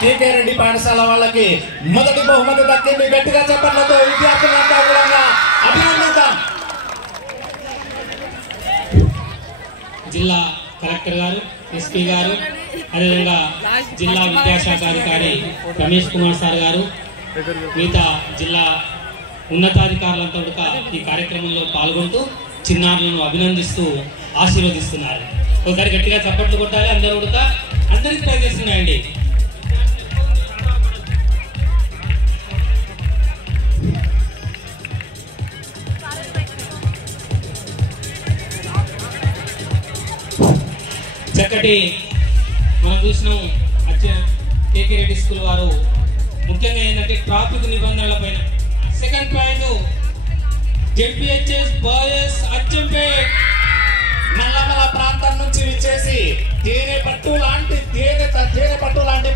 కేకే రెడ్డి పాఠశాల వాళ్ళకి మొదటి బహుమతి దక్కింది. గట్టిగా చెప్పడంతో విద్యార్థులంతా కూడా అభినందిద్దాం. జిల్లా కలెక్టర్ గారు, ఎస్పీ గారు, అదేవిధంగా జిల్లా విద్యాశాఖ అధికారి రమేష్ కుమార్ సార్ గారు, మిగతా జిల్లా ఉన్నతాధికారులంతా కూడా ఈ కార్యక్రమంలో పాల్గొంటూ చిన్నారులను అభినందిస్తూ ఆశీర్వదిస్తున్నారు. ఒకసారి గట్టిగా చప్పట్లు కొట్టాలి. అందరూ కూడా అందరికి ట్రై చేస్తున్నాయండి. చక్కటి మనం చూసినాం కేకే రెడ్డి స్కూల్ వారు ముఖ్యంగా ఏంటంటే ట్రాఫిక్ నిబంధనల పైన. Second point ZPHS boys Achampet Nallamala ప్రాంతం నుంచి విచ్చేసి తేనె పట్టు లాంటి